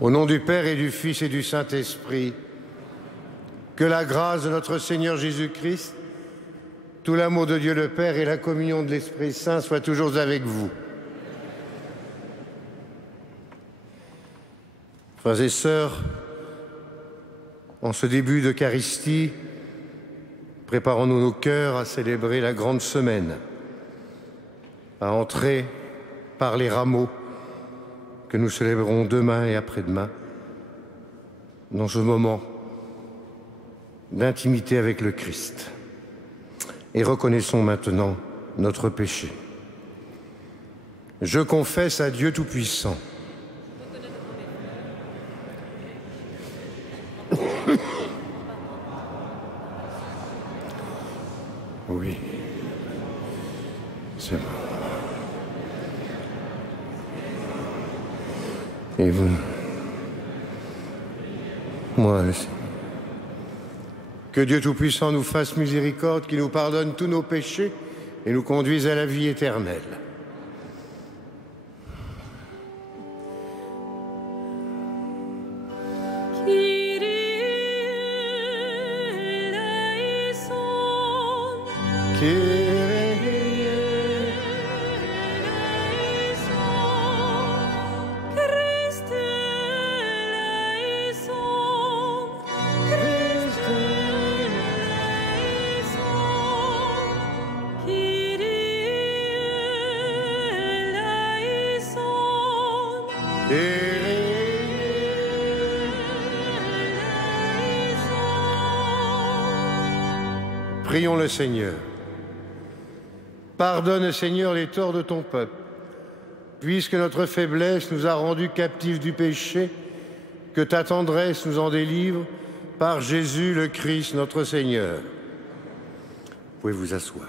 Au nom du Père et du Fils et du Saint-Esprit, que la grâce de notre Seigneur Jésus-Christ, tout l'amour de Dieu le Père et la communion de l'Esprit Saint soient toujours avec vous. Frères et sœurs, en ce début d'Eucharistie, préparons-nous nos cœurs à célébrer la grande semaine, à entrer par les rameaux que nous célébrerons demain et après-demain dans ce moment d'intimité avec le Christ. Et reconnaissons maintenant notre péché. Je confesse à Dieu Tout-Puissant oui, c'est bon. Et vous, moi, que Dieu Tout-Puissant nous fasse miséricorde, qu'il nous pardonne tous nos péchés et nous conduise à la vie éternelle. Prions le Seigneur. Pardonne, Seigneur, les torts de ton peuple, puisque notre faiblesse nous a rendus captifs du péché, que ta tendresse nous en délivre par Jésus le Christ, notre Seigneur. Vous pouvez vous asseoir.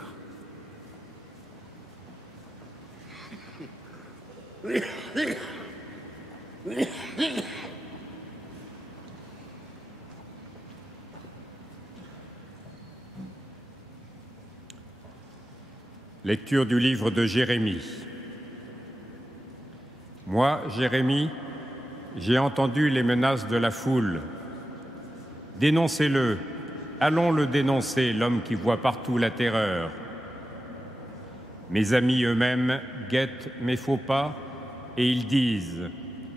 Lecture du livre de Jérémie. Moi, Jérémie, j'ai entendu les menaces de la foule. Dénoncez-le, allons le dénoncer, l'homme qui voit partout la terreur. Mes amis eux-mêmes guettent mes faux pas et ils disent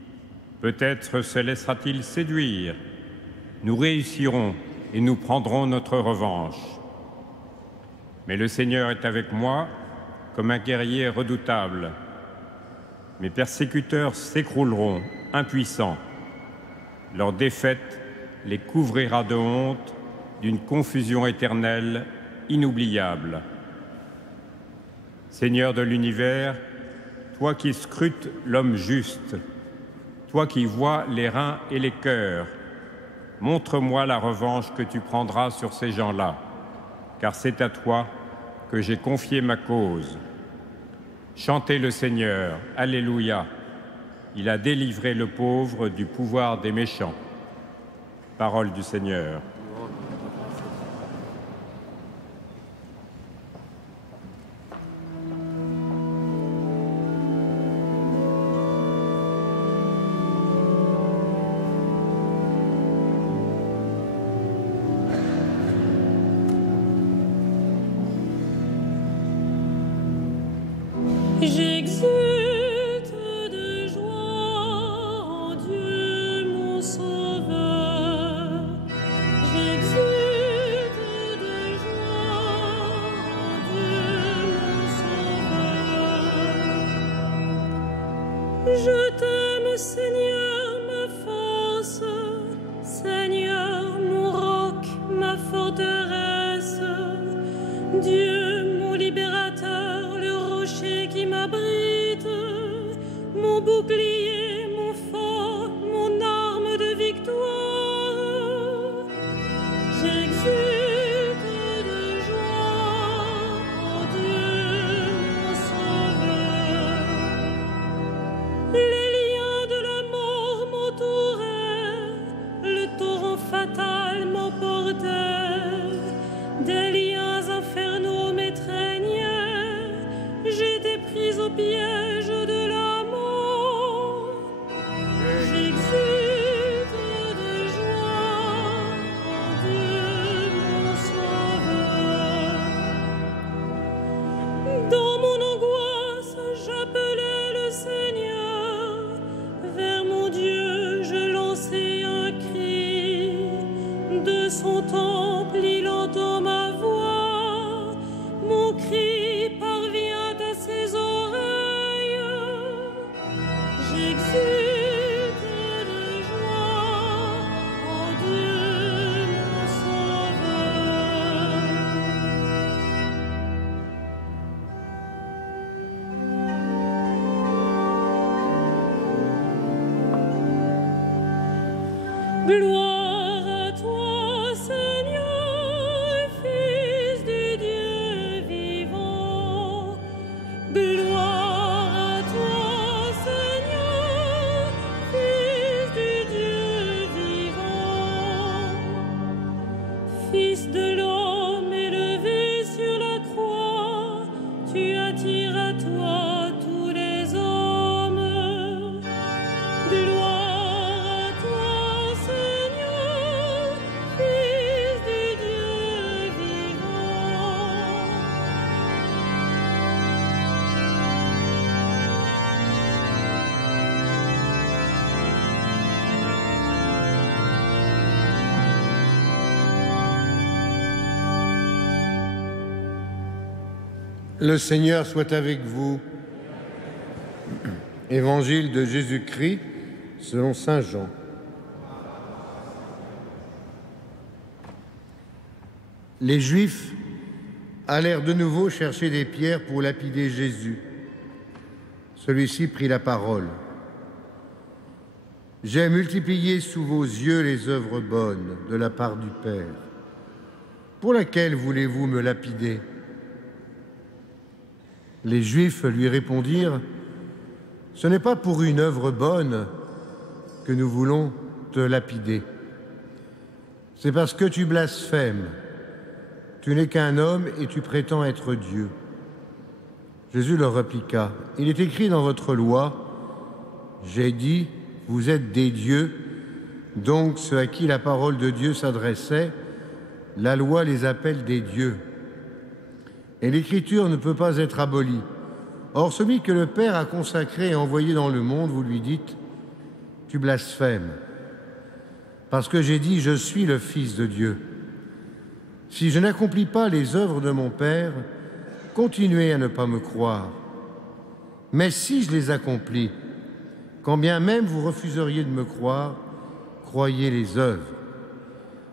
« Peut-être se laissera-t-il séduire. Nous réussirons et nous prendrons notre revanche. » Mais le Seigneur est avec moi comme un guerrier redoutable. Mes persécuteurs s'écrouleront, impuissants. Leur défaite les couvrira de honte, d'une confusion éternelle, inoubliable. Seigneur de l'univers, toi qui scrutes l'homme juste, toi qui vois les reins et les cœurs, montre-moi la revanche que tu prendras sur ces gens-là, car c'est à toi que j'ai confié ma cause. Chantez le Seigneur, Alléluia. Il a délivré le pauvre du pouvoir des méchants. Parole du Seigneur. J'exulte de joie en Dieu mon Sauveur. J'exulte de joie en Dieu mon Sauveur. Je t'aime, Seigneur, ma force, Seigneur, mon roc, ma forteresse, Dieu, mon libérateur, le rocher qui m'abrite, mon bouclier, mon fort, mon arme de victoire. J'exulte de joie en Dieu mon Sauveur. Les liens de la mort m'entouraient, le torrent fatal m'emportait, des liens infernaux m'étreignaient, j'étais prise au piège de la mort. Gloire à toi, Seigneur, Fils du Dieu vivant. Gloire à toi, Seigneur, Fils du Dieu vivant. Fils de l'homme élevé sur la croix, tu attires à toi tous les hommes. Gloire à toi, Seigneur, Fils du Dieu vivant. Le Seigneur soit avec vous. Évangile de Jésus-Christ selon saint Jean. Les Juifs allèrent de nouveau chercher des pierres pour lapider Jésus. Celui-ci prit la parole. « J'ai multiplié sous vos yeux les œuvres bonnes de la part du Père. Pour laquelle voulez-vous me lapider ?» Les Juifs lui répondirent : « Ce n'est pas pour une œuvre bonne que nous voulons te lapider. C'est parce que tu blasphèmes. Tu n'es qu'un homme et tu prétends être Dieu. » Jésus leur répliqua : « Il est écrit dans votre loi, j'ai dit, vous êtes des dieux, donc ceux à qui la parole de Dieu s'adressait, la loi les appelle des dieux. Et l'Écriture ne peut pas être abolie. Or, celui que le Père a consacré et envoyé dans le monde, vous lui dites, tu blasphèmes, parce que j'ai dit, je suis le Fils de Dieu. Si je n'accomplis pas les œuvres de mon Père, continuez à ne pas me croire. Mais si je les accomplis, quand bien même vous refuseriez de me croire, croyez les œuvres.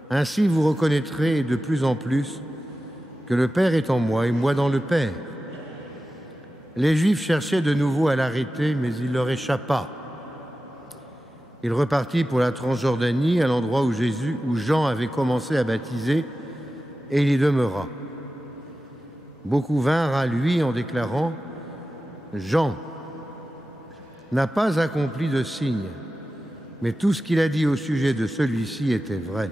Ainsi vous reconnaîtrez de plus en plus que le Père est en moi et moi dans le Père. » Les Juifs cherchaient de nouveau à l'arrêter, mais il leur échappa. Il repartit pour la Transjordanie, à l'endroit où Jean avait commencé à baptiser, et il y demeura. Beaucoup vinrent à lui en déclarant : « Jean n'a pas accompli de signe, mais tout ce qu'il a dit au sujet de celui-ci était vrai.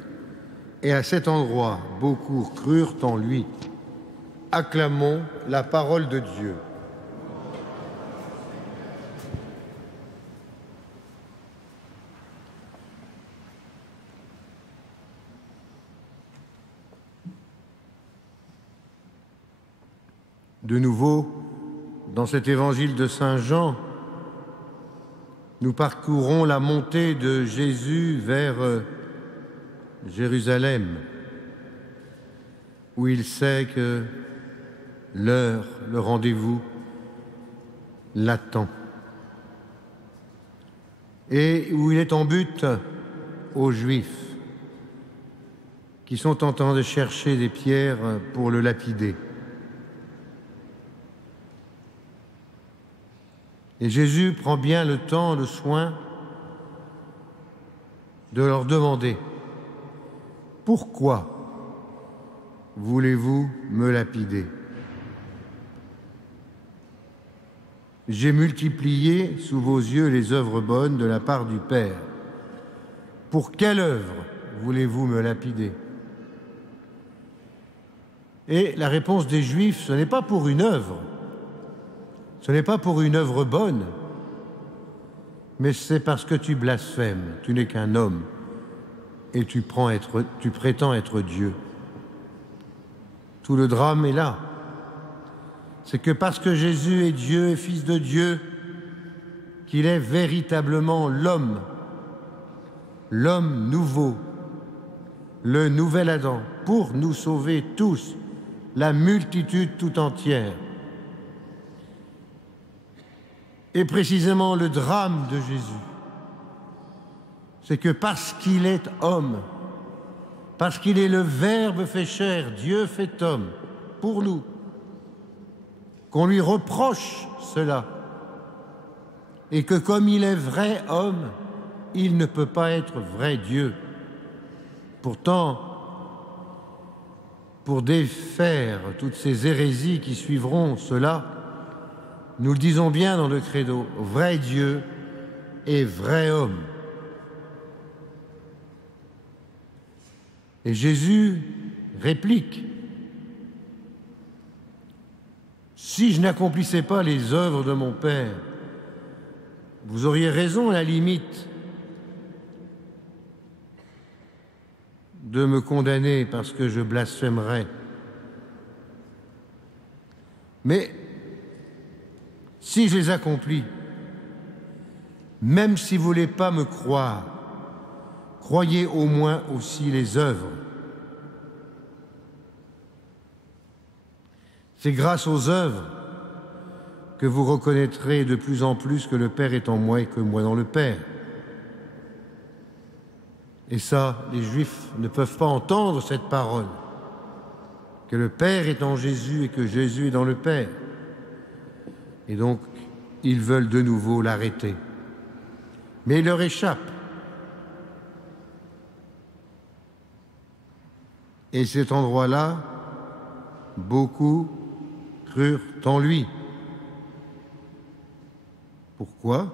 Et à cet endroit, beaucoup crurent en lui. » Acclamons la parole de Dieu. De nouveau, dans cet évangile de saint Jean, nous parcourons la montée de Jésus vers Jérusalem, où il sait que l'heure, le rendez-vous, l'attend, et où il est en but aux Juifs qui sont en train de chercher des pierres pour le lapider. Et Jésus prend bien le temps, le soin de leur demander : « Pourquoi voulez-vous me lapider ? J'ai multiplié sous vos yeux les œuvres bonnes de la part du Père. Pour quelle œuvre voulez-vous me lapider ? » Et la réponse des Juifs, ce n'est pas pour une œuvre. Ce n'est pas pour une œuvre bonne, mais c'est parce que tu blasphèmes, tu n'es qu'un homme et tu prétends être Dieu. Tout le drame est là. C'est que parce que Jésus est Dieu et Fils de Dieu, qu'il est véritablement l'homme nouveau, le nouvel Adam, pour nous sauver tous, la multitude tout entière. Et précisément le drame de Jésus, c'est que parce qu'il est homme, parce qu'il est le Verbe fait chair, Dieu fait homme, pour nous, qu'on lui reproche cela, et que comme il est vrai homme, il ne peut pas être vrai Dieu. Pourtant, pour défaire toutes ces hérésies qui suivront cela, nous le disons bien dans le credo, vrai Dieu et vrai homme. Et Jésus réplique, si je n'accomplissais pas les œuvres de mon Père, vous auriez raison à la limite de me condamner parce que je blasphémerais. Mais si je les accomplis, même si vous ne voulez pas me croire, croyez au moins aussi les œuvres. C'est grâce aux œuvres que vous reconnaîtrez de plus en plus que le Père est en moi et que moi dans le Père. Et ça, les Juifs ne peuvent pas entendre cette parole, que le Père est en Jésus et que Jésus est dans le Père. Et donc, ils veulent de nouveau l'arrêter. Mais il leur échappe. Et cet endroit-là, beaucoup crurent en lui. Pourquoi?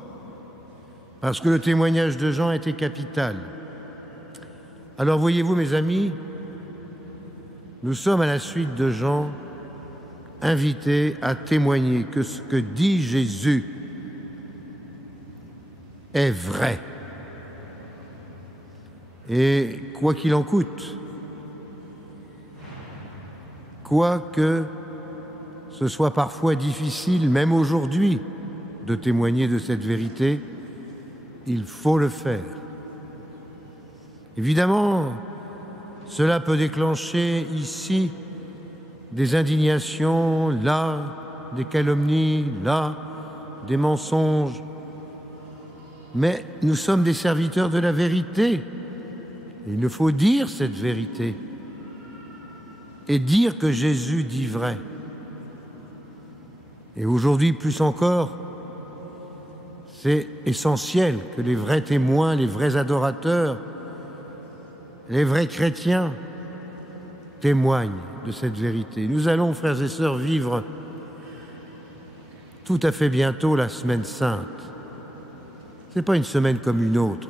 Parce que le témoignage de Jean était capital. Alors voyez-vous, mes amis, nous sommes à la suite de Jean invités à témoigner que ce que dit Jésus est vrai. Et quoi qu'il en coûte, quoique ce soit parfois difficile, même aujourd'hui, de témoigner de cette vérité, il faut le faire. Évidemment, cela peut déclencher ici des indignations, là, des calomnies, là, des mensonges. Mais nous sommes des serviteurs de la vérité. Il nous faut dire cette vérité et dire que Jésus dit vrai. Et aujourd'hui, plus encore, c'est essentiel que les vrais témoins, les vrais adorateurs, les vrais chrétiens témoignent de cette vérité. Nous allons, frères et sœurs, vivre tout à fait bientôt la Semaine Sainte. Ce n'est pas une semaine comme une autre.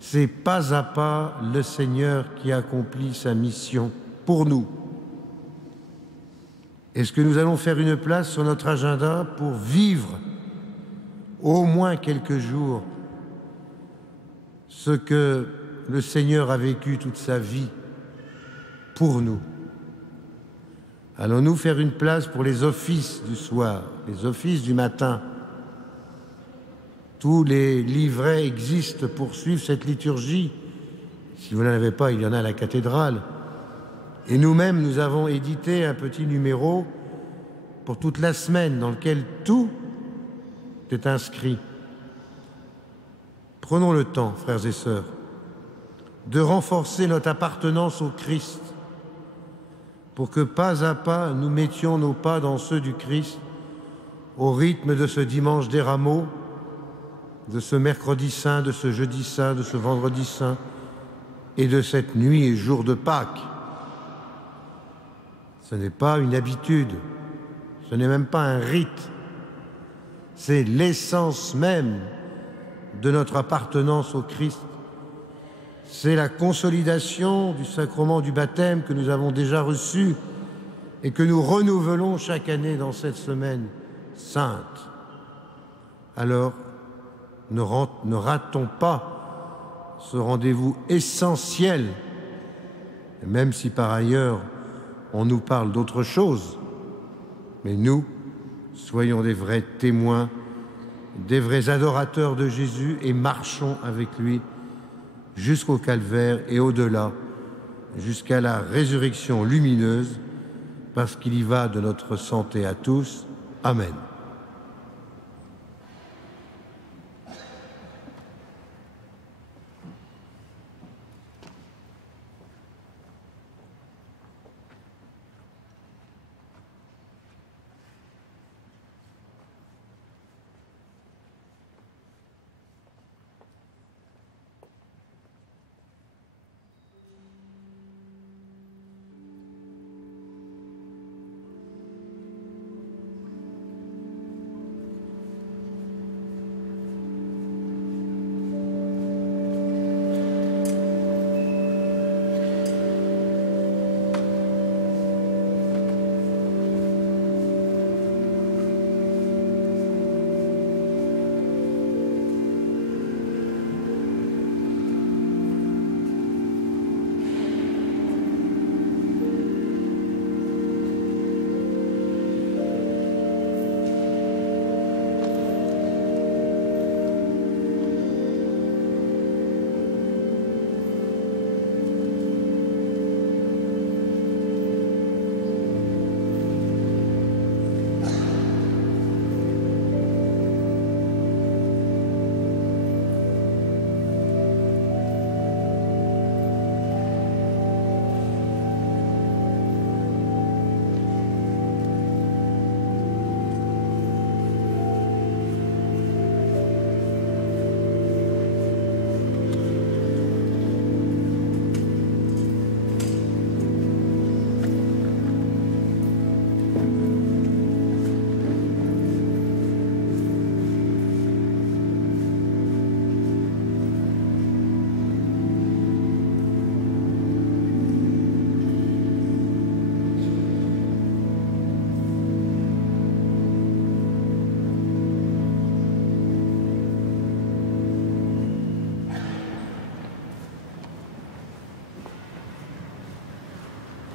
C'est pas à pas le Seigneur qui accomplit sa mission pour nous. Est-ce que nous allons faire une place sur notre agenda pour vivre au moins quelques jours ce que le Seigneur a vécu toute sa vie pour nous? Allons-nous faire une place pour les offices du soir, les offices du matin? Tous les livrets existent pour suivre cette liturgie. Si vous n'en avez pas, il y en a à la cathédrale. Et nous-mêmes, nous avons édité un petit numéro pour toute la semaine dans lequel tout est inscrit. Prenons le temps, frères et sœurs, de renforcer notre appartenance au Christ pour que pas à pas nous mettions nos pas dans ceux du Christ au rythme de ce dimanche des Rameaux, de ce mercredi saint, de ce jeudi saint, de ce vendredi saint et de cette nuit et jour de Pâques. Ce n'est pas une habitude, ce n'est même pas un rite, c'est l'essence même de notre appartenance au Christ. C'est la consolidation du sacrement du baptême que nous avons déjà reçu et que nous renouvelons chaque année dans cette semaine sainte. Alors, ne ratons pas ce rendez-vous essentiel, même si par ailleurs on nous parle d'autre chose. Mais nous, soyons des vrais témoins, des vrais adorateurs de Jésus et marchons avec lui jusqu'au calvaire et au-delà, jusqu'à la résurrection lumineuse, parce qu'il y va de notre santé à tous. Amen.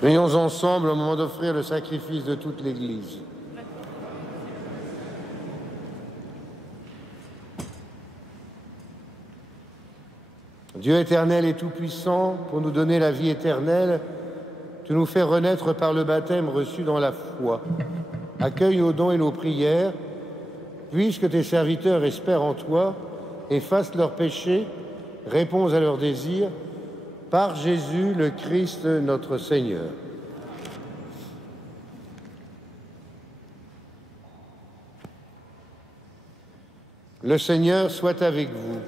Prions ensemble au moment d'offrir le sacrifice de toute l'Église. Dieu éternel et tout-puissant, pour nous donner la vie éternelle, tu nous fais renaître par le baptême reçu dans la foi. Accueille nos dons et nos prières, puisque tes serviteurs espèrent en toi, efface leurs péchés, réponds à leurs désirs, par Jésus le Christ notre Seigneur. Le Seigneur soit avec vous.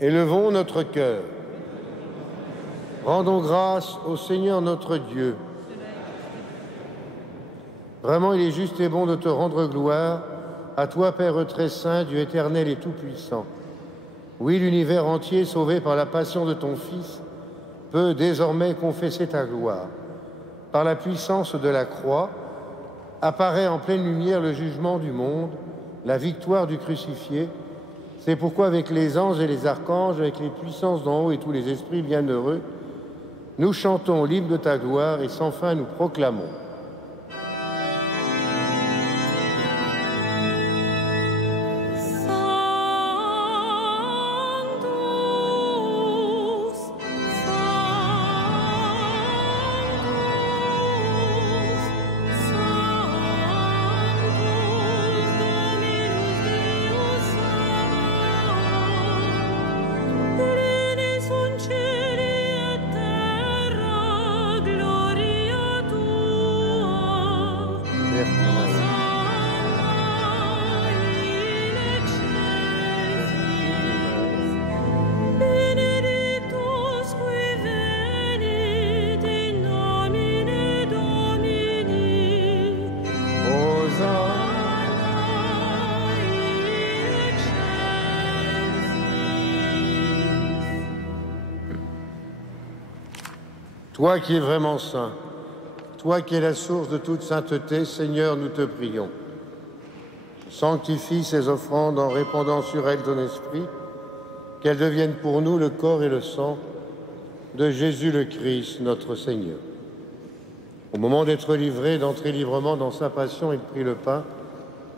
Élevons notre cœur. Rendons grâce au Seigneur notre Dieu. Vraiment, il est juste et bon de te rendre gloire, à toi, Père très saint, Dieu éternel et tout-puissant. Oui, l'univers entier, sauvé par la passion de ton Fils, peut désormais confesser ta gloire. Par la puissance de la croix, apparaît en pleine lumière le jugement du monde, la victoire du crucifié. C'est pourquoi, avec les anges et les archanges, avec les puissances d'en haut et tous les esprits bienheureux, nous chantons l'hymne de ta gloire et sans fin nous proclamons. Toi qui es vraiment saint, toi qui es la source de toute sainteté, Seigneur, nous te prions. Sanctifie ces offrandes en répandant sur elles ton esprit, qu'elles deviennent pour nous le corps et le sang de Jésus le Christ, notre Seigneur. Au moment d'être livré, d'entrer librement dans sa passion, il prit le pain,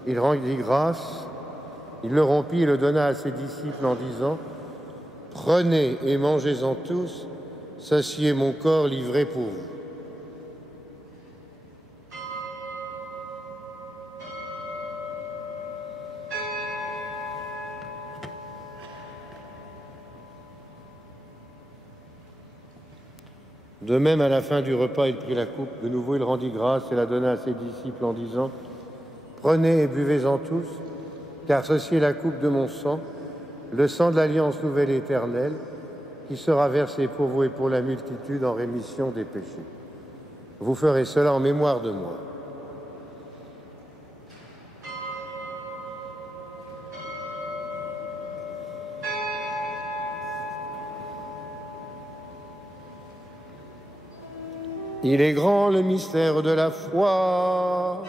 il rendit grâce, il le rompit et le donna à ses disciples en disant « Prenez et mangez-en tous, ceci est mon corps livré pour vous. » De même, à la fin du repas, il prit la coupe. De nouveau, il rendit grâce et la donna à ses disciples en disant « Prenez et buvez-en tous, car ceci est la coupe de mon sang, le sang de l'alliance nouvelle et éternelle, qui sera versé pour vous et pour la multitude en rémission des péchés. Vous ferez cela en mémoire de moi. » Il est grand le mystère de la foi.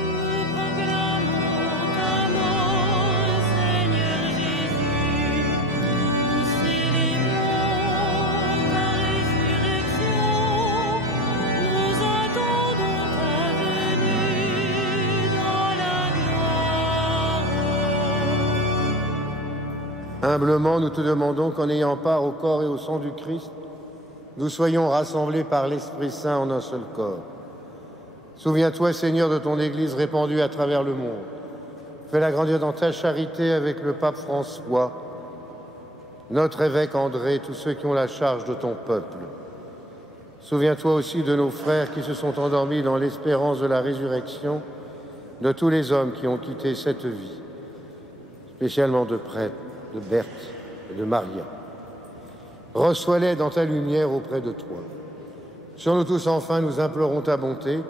Nous proclamons ta mort, Seigneur Jésus. Nous célébrons ta résurrection. Nous attendons ta venue dans la gloire. Humblement, nous te demandons qu'en ayant part au corps et au sang du Christ, nous soyons rassemblés par l'Esprit Saint en un seul corps. Souviens-toi, Seigneur, de ton Église répandue à travers le monde. Fais-la grandir dans ta charité avec le pape François, notre évêque André, tous ceux qui ont la charge de ton peuple. Souviens-toi aussi de nos frères qui se sont endormis dans l'espérance de la résurrection, de tous les hommes qui ont quitté cette vie, spécialement de prêtres, de Berthe et de Maria. Reçois-les dans ta lumière auprès de toi. Sur nous tous, enfin, nous implorons ta bonté.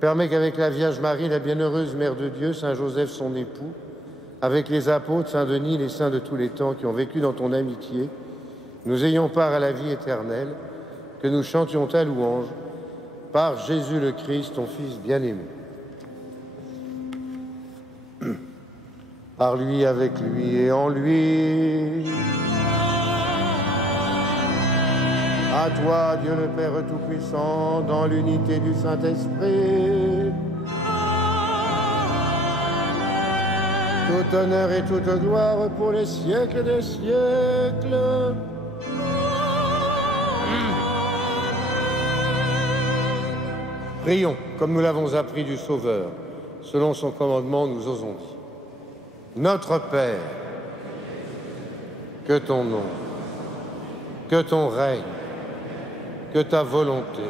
Permets qu'avec la Vierge Marie, la bienheureuse Mère de Dieu, Saint Joseph, son époux, avec les apôtres, Saint Denis, les saints de tous les temps qui ont vécu dans ton amitié, nous ayons part à la vie éternelle, que nous chantions ta louange, par Jésus le Christ, ton Fils bien-aimé. Par lui, avec lui et en lui. À toi, Dieu le Père Tout-Puissant, dans l'unité du Saint-Esprit, tout honneur et toute gloire pour les siècles des siècles. Prions, comme nous l'avons appris du Sauveur, selon son commandement, nous osons dire. Notre Père, que ton nom, que ton règne, que ta volonté.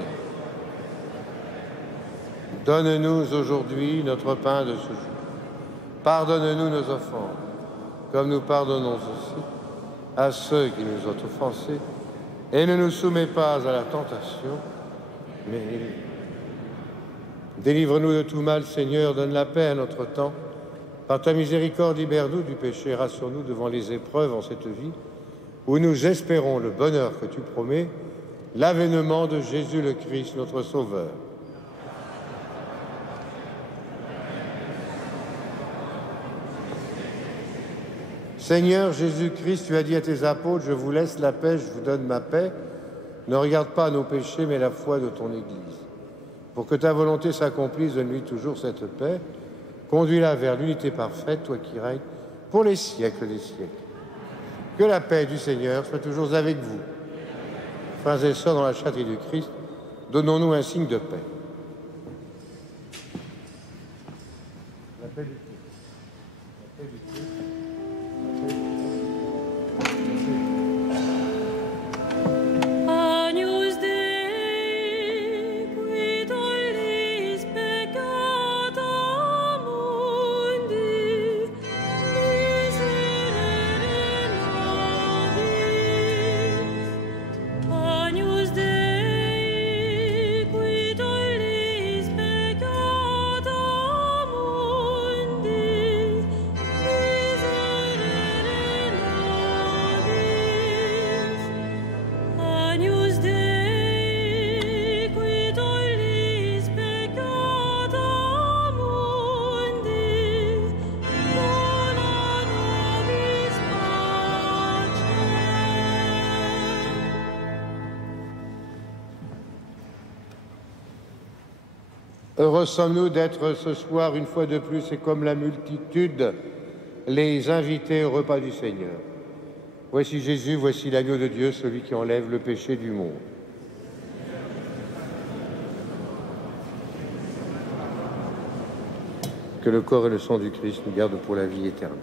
Donne-nous aujourd'hui notre pain de ce jour. Pardonne-nous nos offenses, comme nous pardonnons aussi à ceux qui nous ont offensés. Et ne nous soumets pas à la tentation, mais délivre-nous de tout mal, Seigneur, donne la paix à notre temps. Par ta miséricorde, libère-nous du péché, rassure-nous devant les épreuves en cette vie, où nous espérons le bonheur que tu promets, l'avènement de Jésus le Christ, notre Sauveur. Seigneur Jésus-Christ, tu as dit à tes apôtres, je vous laisse la paix, je vous donne ma paix. Ne regarde pas nos péchés, mais la foi de ton Église. Pour que ta volonté s'accomplisse, donne-lui toujours cette paix. Conduis-la vers l'unité parfaite, toi qui règnes pour les siècles des siècles. Que la paix du Seigneur soit toujours avec vous. Frères et sœurs, dans la châtrie du Christ, donnons-nous un signe de paix. La paix du Christ. La paix du Christ. Agnus Dei, qui tollis peccata mundi, miserere nobis. Agnus Dei, qui tollis peccata mundi, miserere nobis. Agnus Dei, qui tollis peccata mundi, dona nobis pacem. Heureux sommes-nous d'être ce soir, une fois de plus, et comme la multitude, les invités au repas du Seigneur. Voici Jésus, voici l'agneau de Dieu, celui qui enlève le péché du monde. Que le corps et le sang du Christ nous gardent pour la vie éternelle.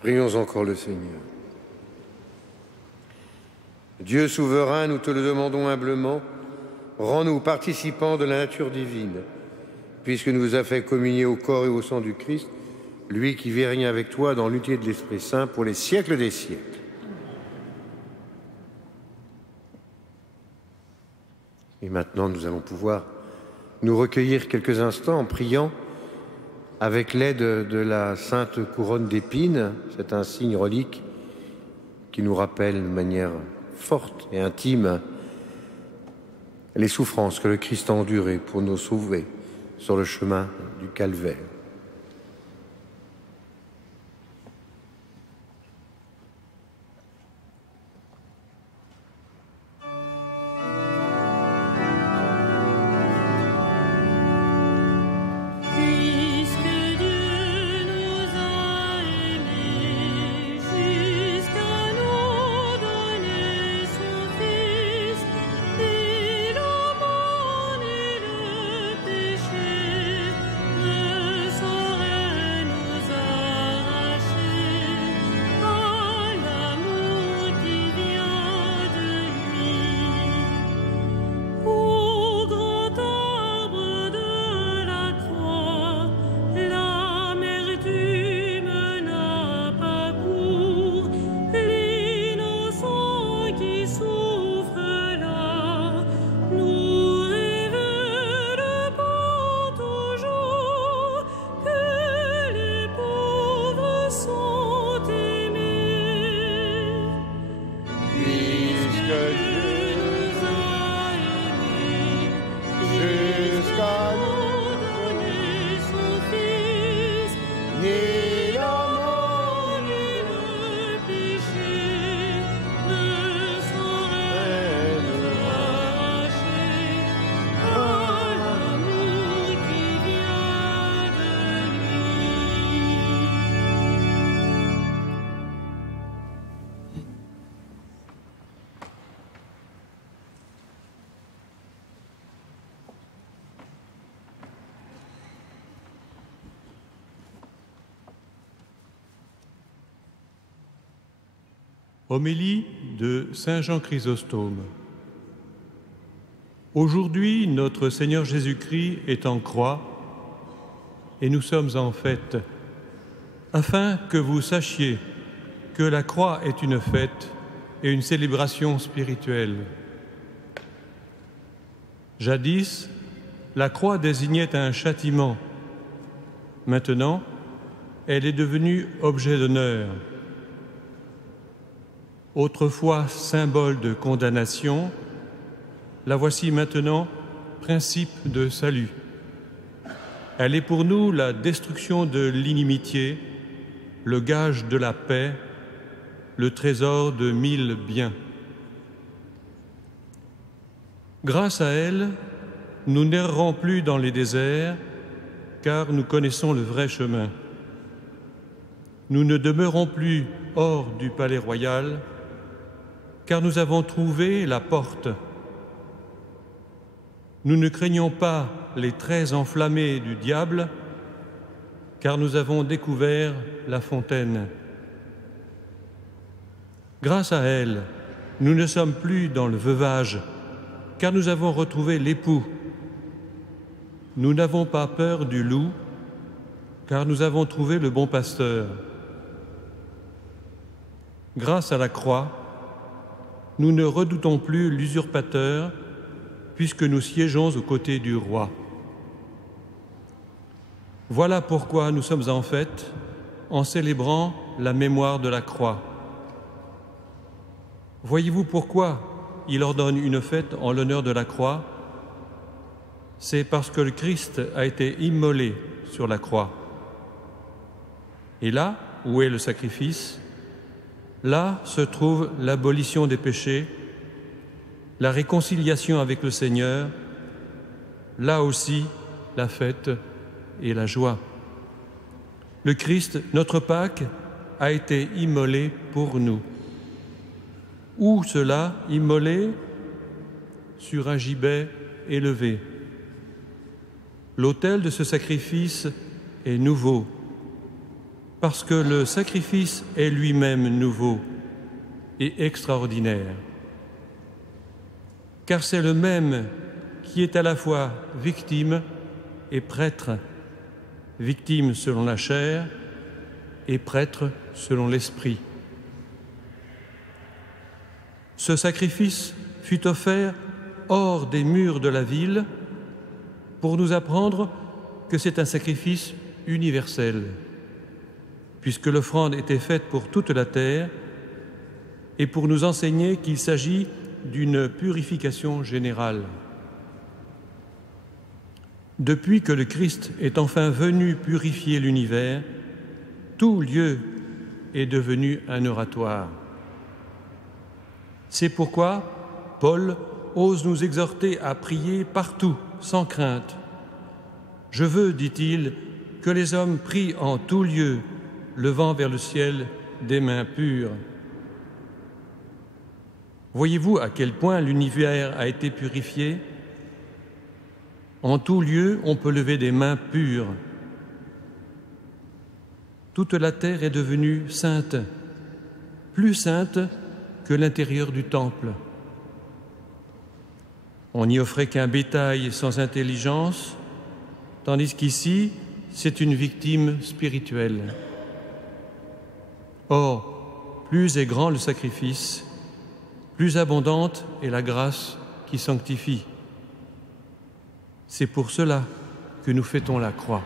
Prions encore le Seigneur. Dieu souverain, nous te le demandons humblement, rends-nous participants de la nature divine, puisque nous a fait communier au corps et au sang du Christ, lui qui vit et règne avec toi dans l'unité de l'Esprit Saint pour les siècles des siècles. Et maintenant, nous allons pouvoir nous recueillir quelques instants en priant avec l'aide de la Sainte Couronne d'épines. C'est un signe relique qui nous rappelle de manière forte et intime les souffrances que le Christ a endurées pour nous sauver sur le chemin du calvaire. Homélie de Saint Jean Chrysostome. Aujourd'hui, notre Seigneur Jésus-Christ est en croix et nous sommes en fête, afin que vous sachiez que la croix est une fête et une célébration spirituelle. Jadis, la croix désignait un châtiment. Maintenant, elle est devenue objet d'honneur. Autrefois symbole de condamnation, la voici maintenant principe de salut. Elle est pour nous la destruction de l'inimitié, le gage de la paix, le trésor de 1000 biens. Grâce à elle, nous n'errons plus dans les déserts, car nous connaissons le vrai chemin. Nous ne demeurons plus hors du palais royal, car nous avons trouvé la porte. Nous ne craignons pas les traits enflammés du diable, car nous avons découvert la fontaine. Grâce à elle, nous ne sommes plus dans le veuvage, car nous avons retrouvé l'époux. Nous n'avons pas peur du loup, car nous avons trouvé le bon pasteur. Grâce à la croix, nous ne redoutons plus l'usurpateur, puisque nous siégeons aux côtés du roi. Voilà pourquoi nous sommes en fête en célébrant la mémoire de la croix. Voyez-vous pourquoi il ordonne une fête en l'honneur de la croix? C'est parce que le Christ a été immolé sur la croix. Et là où est le sacrifice, là se trouve l'abolition des péchés, la réconciliation avec le Seigneur, là aussi la fête et la joie. Le Christ, notre Pâque, a été immolé pour nous. Où cela, immolé? Sur un gibet élevé. L'autel de ce sacrifice est nouveau. parce que le sacrifice est lui-même nouveau et extraordinaire. Car c'est le même qui est à la fois victime et prêtre, victime selon la chair et prêtre selon l'esprit. Ce sacrifice fut offert hors des murs de la ville pour nous apprendre que c'est un sacrifice universel, puisque l'offrande était faite pour toute la terre et pour nous enseigner qu'il s'agit d'une purification générale. Depuis que le Christ est enfin venu purifier l'univers, tout lieu est devenu un oratoire. C'est pourquoi Paul ose nous exhorter à prier partout, sans crainte. « Je veux, dit-il, que les hommes prient en tout lieu, levant vers le ciel des mains pures. » Voyez-vous à quel point l'univers a été purifié? En tout lieu, on peut lever des mains pures. Toute la terre est devenue sainte, plus sainte que l'intérieur du temple. On n'y offrait qu'un bétail sans intelligence, tandis qu'ici, c'est une victime spirituelle. Or, plus est grand le sacrifice, plus abondante est la grâce qui sanctifie. C'est pour cela que nous fêtons la croix.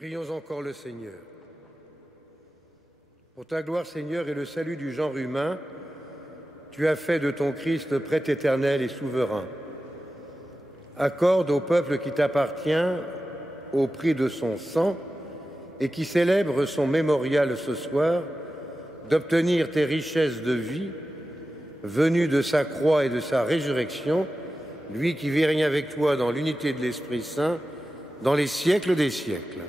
Prions encore le Seigneur. Pour ta gloire, Seigneur, et le salut du genre humain, tu as fait de ton Christ prêtre éternel et souverain. Accorde au peuple qui t'appartient, au prix de son sang, et qui célèbre son mémorial ce soir, d'obtenir tes richesses de vie, venues de sa croix et de sa résurrection, lui qui vit régner avec toi dans l'unité de l'Esprit Saint, dans les siècles des siècles.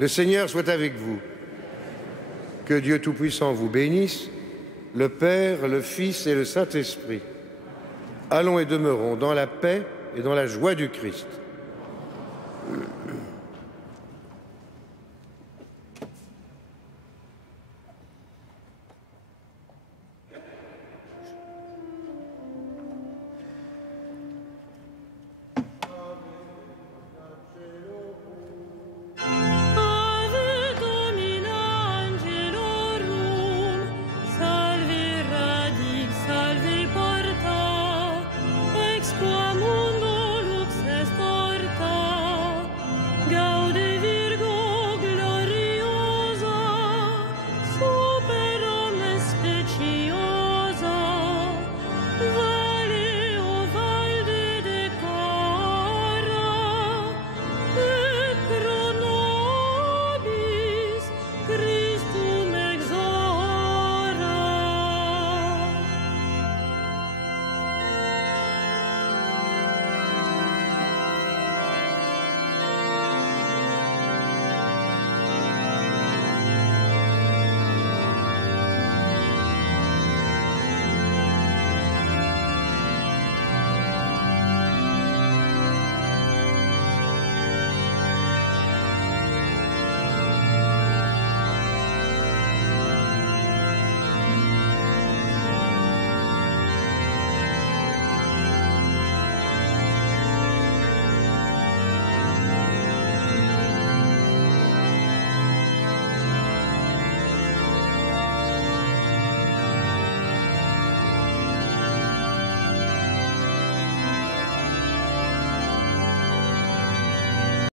Le Seigneur soit avec vous. Que Dieu Tout-Puissant vous bénisse, le Père, le Fils et le Saint-Esprit. Allons et demeurons dans la paix et dans la joie du Christ.